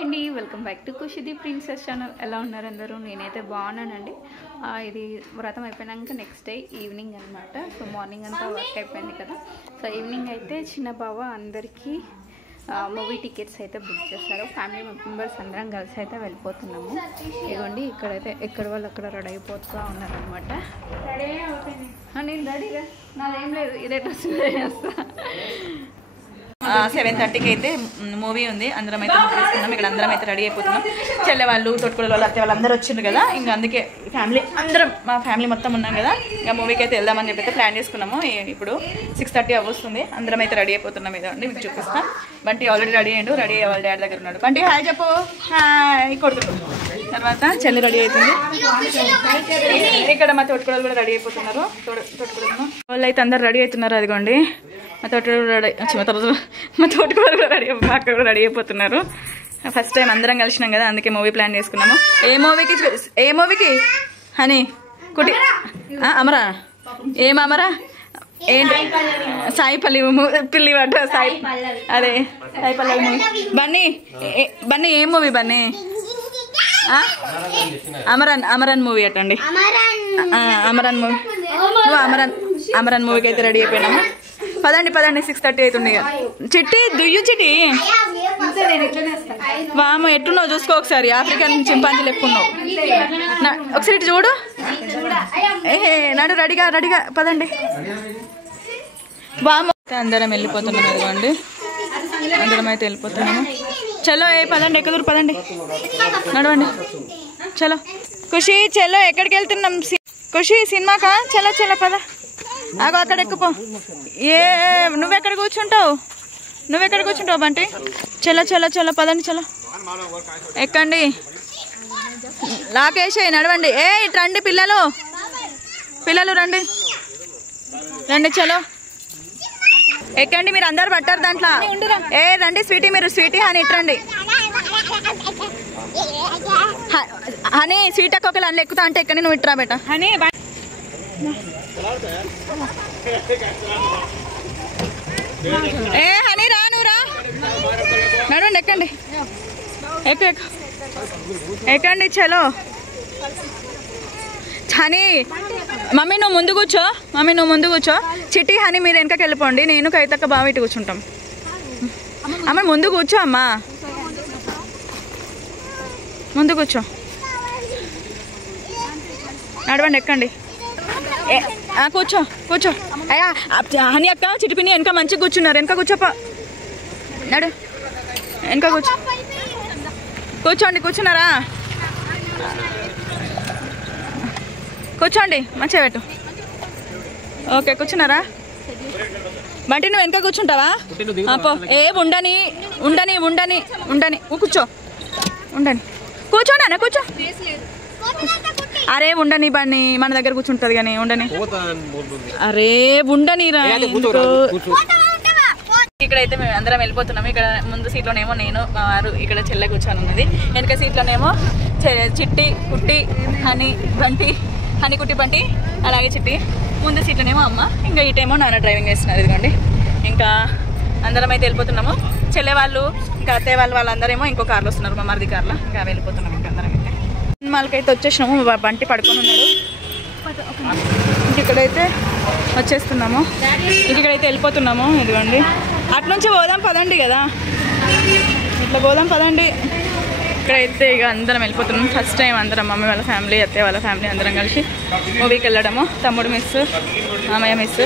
Hi అండి, welcome back to Khushi the princess channel. ఎలా ఉన్నారు అందరూ? నేనైతే బాగున్నానండి. ఇది వ్రతం అయిపోయినాక నెక్స్ట్ డే ఈవినింగ్ అనమాట. సో మార్నింగ్ అంతా వర్క్ అయిపోయింది కదా. సో ఈవినింగ్ అయితే చిన్న బావ అందరికీ మూవీ టికెట్స్ అయితే బుక్ చేస్తారు. ఫ్యామిలీ మెంబర్స్ అందరం కలిసి అయితే వెళ్ళిపోతున్నాము. ఇదిగోండి ఇక్కడైతే ఎక్కడ వాళ్ళు అక్కడ రెడీ అయిపోతూ ఉన్నారనమాట. నేను రెడీగా నాదేం లేదు, ఇదే డ్రెస్ చేస్తా. 7:30కి అయితే మూవీ ఉంది. అందరం అయితే బుక్ చేసుకున్నాం. ఇక్కడ అందరం అయితే రెడీ అయిపోతున్నాం. చెల్లె వాళ్ళు, తోటకూడ వాళ్ళు, అత్తే వాళ్ళు అందరూ వచ్చిండ్రు కదా. ఇంకా అందుకే ఫ్యామిలీ అందరం, మా ఫ్యామిలీ మొత్తం ఉన్నాం కదా. ఇంకా మూవీకి అయితే వెళ్దామని చెప్పి అయితే ప్లాన్ చేసుకున్నాము. ఇప్పుడు 6:30 అవ్వస్తుంది. అందరం అయితే రెడీ అయిపోతున్నాం. ఇదండి మీకు చూపిస్తాం. బంటి ఆల్రెడీ రెడీ అయ్యిండు. రెడీ అయ్యే వాళ్ళ డాడీ దగ్గర ఉన్నాడు. బంటి హాయ్ చెప్పు. హాయ్ కొడుకు. తర్వాత చెల్లి రెడీ అవుతుంది. ఇక్కడ మా తోటకూడలు కూడా రెడీ అయిపోతున్నారు. తోటకూడలు వాళ్ళు అయితే అందరు రెడీ అవుతున్నారు. అదిగోండి మా తోటకూర కూడా రెడీ, మా అక్క కూడా రెడీ అయిపోతున్నారు. ఫస్ట్ టైం అందరం కలిసినాం కదా, అందుకే మూవీ ప్లాన్ చేసుకున్నాము. ఏ మూవీకి హనీ కుటి అమరా? ఏం అమరా ఏంటి? సాయిపల్లి పిల్లి వాట సాయి, అదే సాయిపల్లి మూవీ. బన్నీ ఏం మూవీ? బన్నీ అమరన్ మూవీ అటండి. అమరన్ మూవీ. అమరన్ మూవీకి అయితే రెడీ అయిపోయినాము. పదండి 6:30 అవుతుంది. చిట్టి దుయ్యు చిట్టి వాము ఎట్టున్నావు చూసుకో ఒకసారి. ఆఫ్రికన్ చింపాంజీ లెక్కున్నావు. ఒకసారి ఇటు చూడు. ఏహే నడు రెడీగా పదండి. వాము అందరం వెళ్ళిపోతున్నాం. ఇదిగోండి అందరం అయితే వెళ్ళిపోతున్నాము. చలో పదండి, ఎక్కుదురు పదండి, నడవండి. చలో ఖుషి, చలో ఎక్కడికి వెళ్తున్నాం? ఖుషి సినిమాకా? చలో పద. ఆగో అక్కడ ఎక్కుపో. నువ్వెక్కడ కూర్చుంటావు బంటి? చలో పదండి. చలో ఎక్కండి. లాకేష్ నడవండి. ఇటు రండి పిల్లలు రండి. చలో ఎక్కండి. మీరు అందరు పట్టారు దాంట్లో. రండి స్వీటీ, మీరు స్వీటీ అని ఇటు రండి. హనీ స్వీట్ అక్క ఒకళ్ళు అందులో ఎక్కుతా అంటే ఎక్కండి. నువ్వు ఇట్రా బేట. హనీ హనీ రా, నువ్వు రా. నడవండి ఎక్కండి. ఎక్కండి చలో. హనీ మమ్మీ నువ్వు ముందు కూర్చో. చిట్టి హనీ మీరు వెనకకి వెళ్ళిపోండి. నేను కైతక్క బాగా ఇటు కూర్చుంటాం. అమ్మ ముందు కూర్చో. అమ్మా ముందు కూర్చో. నడవండి ఎక్కండి. కూర్చో. అయ్యా హనీ అక్క చిటిపిని వెనక మంచిగా కూర్చున్నారు. వెనక కూర్చోప. నడు వెనక కూర్చున్నారా? కూర్చోండి మంచిగా పెట్టు. ఓకే కూర్చున్నారా? బంటి నువ్వు వెనక కూర్చుంటావా? పో. ఉండని కూర్చో. కూర్చోండి అన్న కూర్చో. అరే ఉండని బండి, మన దగ్గర కూర్చుంటది కానీ ఉండని. అరే ఉండని రా. ఇక్కడైతే మేము అందరం వెళ్ళిపోతున్నాము. ఇక్కడ ముందు సీట్లోనేమో నేను, మా వారు, ఇక్కడ చెల్లె కూర్చొని ఉన్నది. వెనక సీట్లోనేమో చిట్టి, కుట్టి, హనీ కుట్టి బంటి, అలాగే చిట్టి. ముందు సీట్లోనేమో అమ్మ, ఇంకా ఇటేమో నాన్న డ్రైవింగ్ చేస్తున్నారు. ఇదిగోండి ఇంకా అందరం అయితే వెళ్ళిపోతున్నాము. చెల్లె వాళ్ళు ఇంకా అత్తయ్య వాళ్ళందరేమో ఇంకో కార్లో వస్తున్నారు, మా మరిది కార్లో. ఇంకా వెళ్ళిపోతున్నాము. ఇంకా అందరం అయితే సినిమాలకైతే వచ్చేసినాము. బంటి పడుకొని ఉన్నాడు. ఇక్కడైతే వచ్చేస్తున్నాము. ఇక్కడైతే వెళ్ళిపోతున్నాము. ఇదిగోండి అట్నుంచి పోదాం పదండి కదా, ఇట్లా పోదాం పదండి. ఇక్కడైతే ఇక అందరం వెళ్ళిపోతున్నాం. ఫస్ట్ టైం అందరం మమ్మీ వాళ్ళ ఫ్యామిలీ, అత్తయ్య వాళ్ళ ఫ్యామిలీ అందరం కలిసి మూవీకి వెళ్ళడము. తమ్ముడు మిస్, మామయ్య మిస్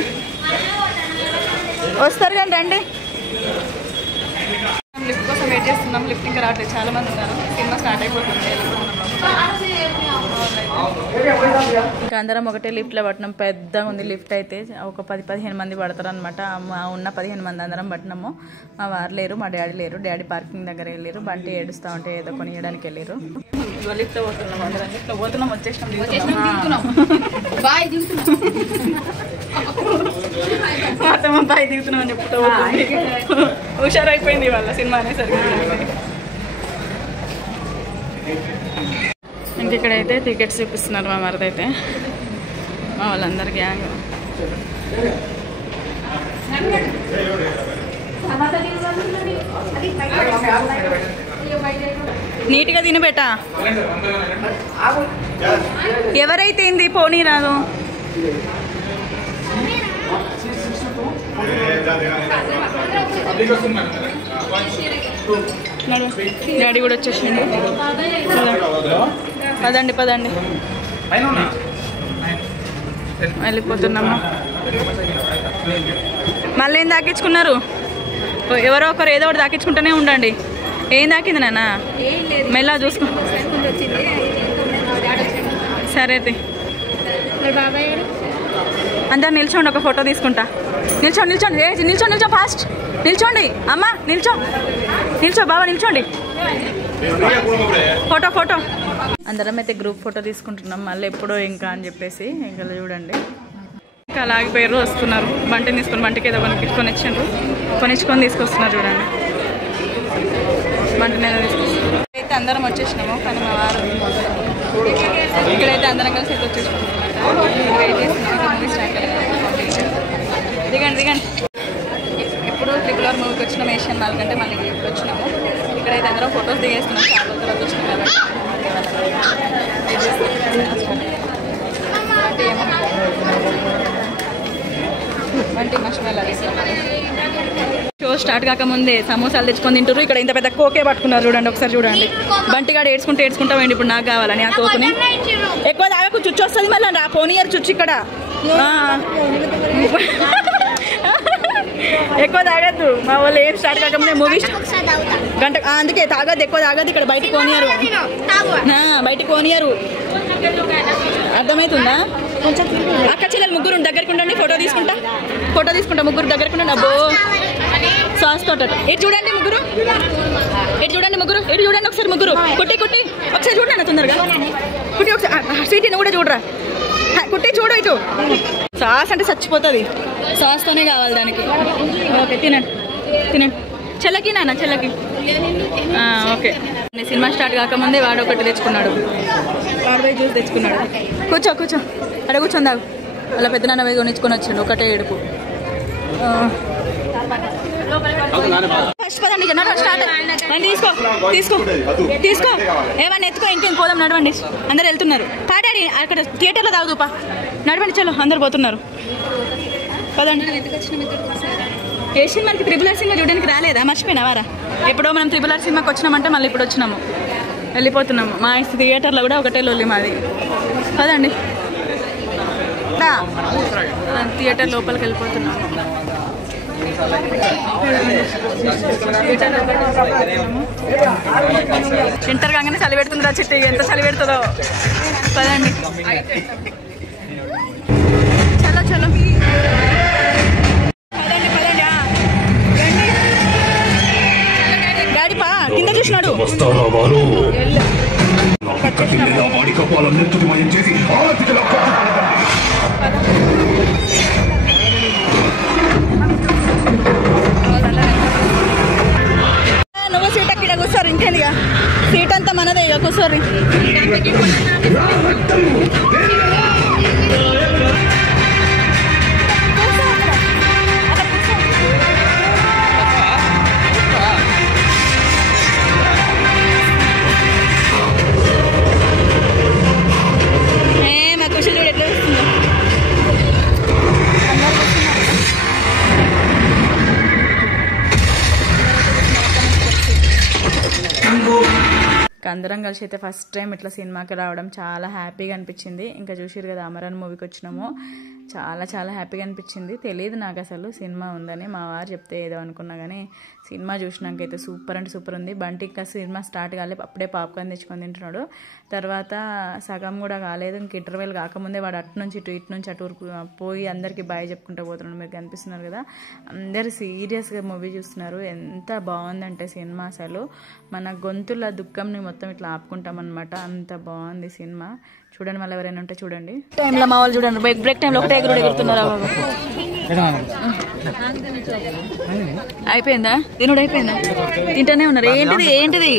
వస్తారు కానీ రండి. లిఫ్ట్ కోసం వెయిట్ చేస్తున్నాం. లిఫ్ట్ ఇంకా రావట్లేదు, చాలా మంది ఉన్నారు. సినిమా స్టార్ట్ అయిపోతుంది. ఇంకా అందరం ఒకటే లిఫ్ట్లో పట్టినాం. పెద్దగా ఉంది లిఫ్ట్ అయితే. ఒక 10-15 మంది పడతారు అనమాట. ఉన్న 15 మంది అందరం పట్టినాము. మా వారు లేరు, మా డాడీ లేరు. డాడీ పార్కింగ్ దగ్గర వెళ్ళారు. బంటి ఏడుస్తూ ఉంటే ఏదో కొనియడానికి వెళ్ళారు. లిఫ్ట్లో పోతున్నాం. అందరం లిఫ్ట్లో పోతున్నాం. వచ్చేసినాం. బాయ్ దిగుతున్నాం అని చెప్తూ హుషారైపోయింది వాళ్ళ సినిమా అనేసరికి. ఇంక ఇక్కడైతే టికెట్స్ చూపిస్తున్నారు మా మరిది అయితే, మా వాళ్ళందరి గ్యాంగ్. నీట్గా తినబెట్ట. ఎవరైతే ఏంది పోనీ రాదు. డాడీ కూడా వచ్చేసిండు. పదండి పదండి వెళ్ళిపోతున్నాము. మళ్ళీ ఏం దాకించుకున్నారు? ఎవరో ఒకరు ఏదో ఒకటి దాకించుకుంటూనే ఉండండి. ఏం దాకింది నాన్న? మెల్ల చూసుకో. సరే అందరు నిల్చోండి, ఒక ఫోటో తీసుకుంటా. నిల్చోండి నిల్చోండి నిల్చోండి నిల్చో ఫాస్ట్ నిల్చోండి. అమ్మ నిల్చో బాబా నిల్చోండి. ఫోటో ఫోటో అందరం అయితే గ్రూప్ ఫోటో తీసుకుంటున్నాం. మళ్ళీ ఎప్పుడో ఇంకా అని చెప్పేసి ఇంకా చూడండి ఇంకా అలాగే పేరు వస్తున్నారు. బంటిని తీసుకొని బంటికి ఏదో కొనిచ్చుకొని తీసుకొస్తున్నారు. చూడండి బంటిని ఏదో తీసుకొస్తున్నారు. అయితే అందరం వచ్చేసినాము కానీ మా వారు ఇక్కడైతే అందరం కలిసి అయితే వచ్చేసినాము. వెయిట్ చేస్తున్నాము. మూవీ స్టార్ట్ దిగండి ఎప్పుడు RRR మూవీకి వచ్చినాము. ఏషియన్ మాల్ కంటే మళ్ళీ ఇప్పుడు వచ్చినాము. ఇక్కడైతే అందరం ఫొటోస్ దిగేస్తున్నాం. చాలా రోజుల తర్వాత వచ్చినాం కాబట్టి వంటి షో స్టార్ట్ కాకముందే సమోసాలు తెచ్చుకొని తింటారు. ఇక్కడ ఇంత పెద్ద కోకే పట్టుకున్నారు. చూడండి ఒకసారి చూడండి. బంటిగాడు ఏడ్చుకుంటా పోయింది. ఇప్పుడు నాకు కావాలని ఆ కోకుని. ఎక్కువ తాగకు చుచ్చు వస్తుంది. మళ్ళీ రా పోనీయర్ చుచ్చు ఇక్కడ ఎక్కువ తాగద్దు. మా వాళ్ళు ఏం స్టార్ట్ కాకముందే మూవీ గంట అందుకే తాగద్దు, ఎక్కువ తాగద్దు. ఇక్కడ బయటకు కోనియరు అర్థమవుతుందా? అక్క చెల్లెలు ముగ్గురు దగ్గరికి ఉండండి. ఫోటో తీసుకుంటా ముగ్గురు దగ్గరికి ఉండండి. అబ్బో సాస్ తోట ఇటు చూడండి ముగ్గురు. ఇటు చూడండి ఒకసారి ముగ్గురు. కుట్టి ఒకసారి చూడండి తొందరగా. కుట్టి ఒకసారి స్వీట్ కూడా చూడరా. కుట్టి చూడు ఇటు. సాస్ అంటే చచ్చిపోతుంది. సాస్తోనే కావాలి దానికి. ఓకే తినండి చెల్లకి ఓకే. సినిమా స్టార్ట్ కాకముందే వాడు ఒకటి తెచ్చుకున్నాడు. వాడిపోయి జ్యూస్ తెచ్చుకున్నాడు. కూర్చో అక్కడ కూర్చొందావు. అలా పెద్ద నాన్న పోయి కొనిచ్చుకొని వచ్చాడు. ఒకటే ఏడుపు. పదండి తీసుకో ఏమన్నా ఎత్తుకో. ఇంకేం పోదాం నడవండి. అందరు వెళ్తున్నారు. కాడాడి అక్కడ థియేటర్లో తాగుదుపా. నడవండి చలో అందరు పోతున్నారు. పదండి. ఏషియన్ మనకి RRR సినిమా చూడడానికి రాలేదా? మర్చిపోయినావారా? ఎప్పుడో మనం RRR సినిమాకి వచ్చినామంటే మళ్ళీ ఇప్పుడు వచ్చినాము. వెళ్ళిపోతున్నాము. మా థియేటర్లో కూడా ఒకటే లొల్లి మాది. పదండి థియేటర్ లోపలికి వెళ్ళిపోతున్నాము. ఇంటర్ కాగానే చలి పెడుతుందిరా చిట్టి. ఎంత చలి పెడుతుందో. పదండి చలో డాడీ పా కింద చూసినాడు. నువ్వు సీట్ అక్కడ కూర్చోరు. ఇంకేందిగా సీట్ అంతా మనదే. ఇక కూర్చోరు. మా కుషులు చూడు ఎట్లా వస్తుందో. అందరం కలిసి అయితే ఫస్ట్ టైం ఇట్లా సినిమాకి రావడం చాలా హ్యాపీగా అనిపించింది. ఇంకా చూసిరు కదా అమరన్ మూవీకి వచ్చినాము. చాలా హ్యాపీగా అనిపించింది. తెలియదు నాకు అసలు సినిమా ఉందని. మా వారు చెప్తే ఏదో అనుకున్నా కానీ సినిమా చూసినాకైతే సూపర్ అంటే సూపర్ ఉంది. బంటి ఇంకా సినిమా స్టార్ట్ కాలేదు. అప్పుడే పాప్కార్న్ తెచ్చుకొని తింటున్నాడు. తర్వాత సగం కూడా కాలేదు. ఇంక ఇంటర్వెల్ కాకముందే వాడు అటు నుంచి అటు పోయి అందరికీ బాయ్ చెప్పుకుంటూ పోతున్నాడు. మీరు కనిపిస్తున్నారు కదా. అందరు సీరియస్గా మూవీ చూస్తున్నారు. ఎంత బాగుందంటే సినిమా అసలు మన గొంతుల దుఃఖంని మొత్తం ఇట్లా ఆపుకుంటామన్నమాట. అంత బాగుంది సినిమా. చూడండి మళ్ళీ ఎవరైనా ఉంటే చూడండి. టైంలో మా వాళ్ళు చూడండి బ్రేక్ టైంలో ఒకటే ఎగురుడు ఎగురుతున్నారు. అయిపోయిందా తినుడు? అయిపోయిందా? తింటూనే ఉన్నారు. ఏంటిది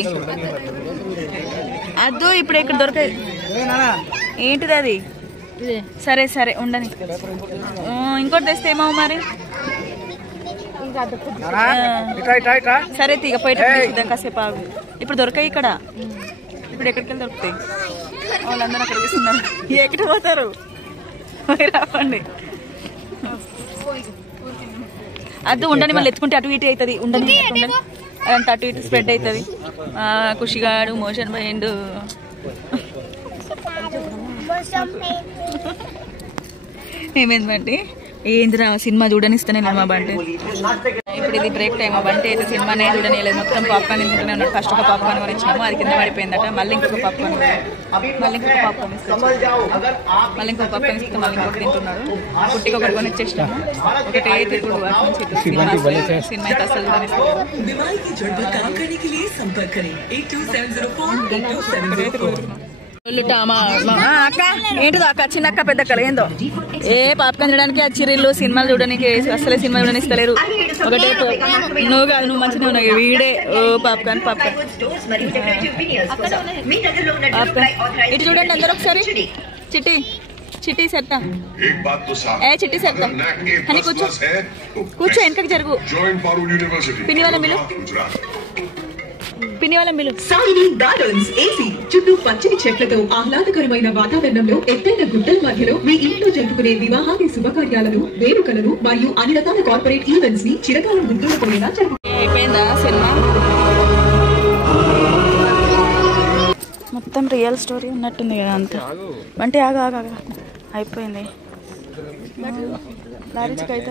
అద్దు ఇప్పుడు ఇక్కడ దొరకదు. ఏంటిది అది? సరే ఉండని. ఇంకోటి తెస్తే ఏమో మరి. సరే తీగ పోయేటప్పుడు కాసేపు ఆగు. ఇప్పుడు దొరకాయి ఇక్కడ. ఇప్పుడు ఎక్కడికి వెళ్ళి దొరుకుతాయి? వాళ్ళందరూ అక్కడ చూస్తున్నారు. ఎక్కడ పోతారు? రావండి. అది ఉండని మళ్ళీ ఎత్తుకుంటే అటు ఇటు అవుతుంది. ఉండని అదంతా అటు ఇటు స్ప్రెడ్ అవుతుంది. ఖుషిగాడు మోషన్ పోయిండు. ఏమైందండి? ఏందిరా సినిమా చూడనిస్తానే మా బంటి. ఇప్పుడు ఇది బ్రేక్ టైం. మా బంటి అయితే సినిమానే చూడనియలేదు. మొత్తం పాప్కార్న్ తింటూనే ఉన్నాడు. ఫస్ట్ ఒక పాప్కార్న్ కొని ఇచ్చినాము, అది కింద పడిపోయిందట. మళ్ళీ ఇంకొక పాప్కార్న్ మళ్ళీ ఇంకొక పాప్కార్న్ ఇస్తే మళ్ళీ ఇంకొకటి తింటున్నాడు. పుట్టికి ఒకటి కొని ఇచ్చేసినాము. ఒకటే తిరుగుడు సినిమా అయితే అసలు చూడనిస్తాడు. అక్క ఏంటిదో అక్క, చిన్న అక్క పెద్ద అక్కలు ఏందో పాప్కార్న్ తినడానికి వచ్చిర్రు. సినిమాలు చూడడానికి అసలే సినిమా చూడనిస్తలేరు. ఒకటే నువ్వు కాదు, నువ్వు మంచిగా ఉన్నావు. వీడే పాప్కార్న్ ఇటు చూడండి అందరు ఒకసారి. చిట్టి చిట్టి సెత్తా చిట్టి సెత్తా అని కూర్చో కూర్చో వెనకకి జరుగు. పిన్ని వాళ్ళ మిలు సాయిని గార్డెన్స్ ఏసీ చుట్టూ పచ్చని చెట్లతో ఆహ్లాదకరమైన వాతావరణంలో ఎత్తైన గుట్టల మధ్యలో మీ ఇంట్లో జరుపుకునే వివాహాది శుభకార్యాలను, వేడుకలను మరియు అన్ని రకాల కార్పొరేట్ ఈవెంట్స్ ని చిరకాలం గుర్తుండిపోయేలా అయిపోయిందా సినిమా? మొత్తం రియల్ స్టోరీ ఉన్నట్టుంది కదా అంతా. అంటే ఆగా అయిపోయింది. లారీచ్కి అయితే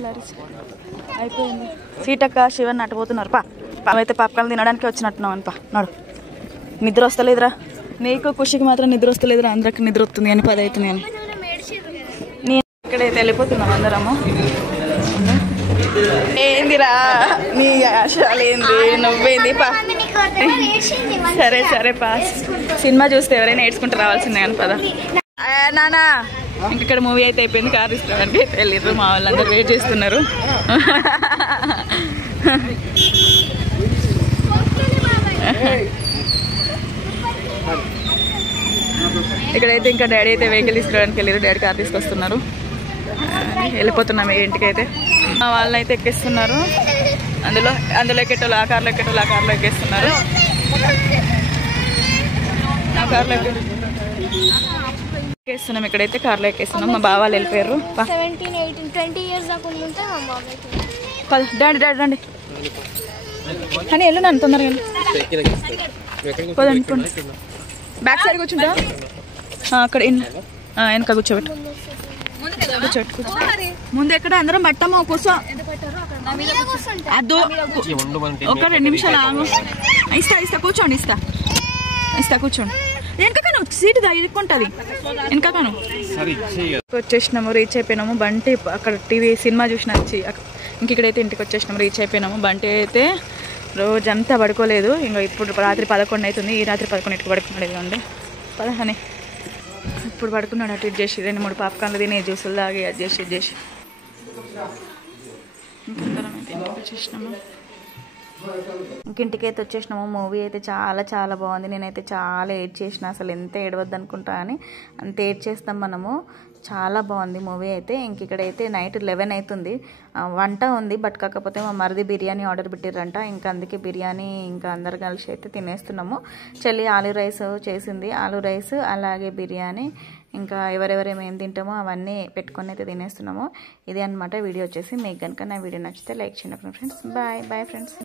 అయిపోయింది. సీటక్క శివన్ అటుపోతున్నారు. అయితే పాపకాయలు తినడానికి వచ్చినట్టున్నావు అని నాడు. నిద్ర వస్తలేదురా నీకు, ఖుషికి మాత్రం నిద్ర వస్తలేదురా. అందరికి నిద్ర వస్తుంది అని 10 అవుతుంది అని. నేను ఇక్కడైతే వెళ్ళిపోతున్నాం అందరము. ఏందిరా నీ ఆశలేంది? నువ్వేంది సరే సినిమా చూస్తే ఎవరైనా ఏడ్చుకుంటూ రావాల్సిందే అని పద. నానా ఇంక మూవీ అయితే అయిపోయింది. కార్ తీసుకోవడానికి అయితే వెళ్ళిర్రు. మా వాళ్ళందరూ వెయిట్ చేస్తున్నారు. ఇక్కడైతే ఇంకా డాడీ అయితే వెహికల్ తీసుకోవడానికి వెళ్ళారు. డాడీ కార్ తీసుకొస్తున్నారు. వెళ్ళిపోతున్నాం ఇంటికి అయితే. మా వాళ్ళని అయితే ఎక్కిస్తున్నారు. అందులో ఎక్కేటోళ్ళు ఆ కార్లో ఎక్కేస్తున్నారు. ఆ కార్లో ఎక్కేస్తున్నాం. ఇక్కడైతే కార్లో ఎక్కేస్తున్నాం. మా బావ వాళ్ళు వెళ్ళిపోయారు. డాడీ రండి అని వెళ్ళు. నన్ను తొందరగా పోదండి. బ్యాక్ సైడ్ కూర్చుంటా. అక్కడ వెనక కూర్చోబెట్టు. ముందు ఎక్కడ అందరం పట్టము కూర్చో. అద్దు ఒక 2 నిమిషాలు ఆగు. ఇస్తా కూర్చోండి. ఇస్తా కూర్చోండి. వెనకను సీటు ఇరుక్కుంటుంది. వెనకను వచ్చేసినాము. రీచ్ అయిపోయినాము. బంటి అక్కడ టీవీ సినిమా చూసిన వచ్చి ఇక్కడైతే ఇంటికి వచ్చేసినాము. రీచ్ అయిపోయినాము. బంటి అయితే రోజంతా పడుకోలేదు. ఇంకా ఇప్పుడు రాత్రి 11 అవుతుంది. ఈ రాత్రి 11కి పడుకున్నాడు. అండి పదహని ఇప్పుడు పడుకున్నాడు. అటు ఇటు చేసి 2-3 పాప్కార్న్లు తిని జ్యూసులు తాగి అది చేసి ఇంకందరం అయితే ఇంటికి వచ్చేసినాము. ఇంటికైతే వచ్చేసినాము. మూవీ అయితే చాలా బాగుంది. నేనైతే చాలా ఏడ్ చేసిన. అసలు ఎంత ఏడవద్దు అనుకుంటా అని అంత ఏడ్ చేస్తాం మనము. చాలా బాగుంది మూవీ అయితే. ఇక్కడైతే నైట్ 11 అవుతుంది. వంట ఉంది, బట్ కాకపోతే మా మరిది బిర్యానీ ఆర్డర్ పెట్టిర్రంట. ఇంకా అందుకే బిర్యానీ ఇంకా అందరు కలిసి అయితే తినేస్తున్నాము. చెల్లి ఆలూ రైస్ చేసింది. ఆలూ రైస్ అలాగే బిర్యానీ ఇంకా ఎవరెవరేమేం తింటామో అవన్నీ పెట్టుకొని అయితే తినేస్తున్నాము. ఇదే అనమాట వీడియో వచ్చేసి. మీకు కనుక నా వీడియో నచ్చితే లైక్ చేయండి ఫ్రెండ్స్. Bye friends.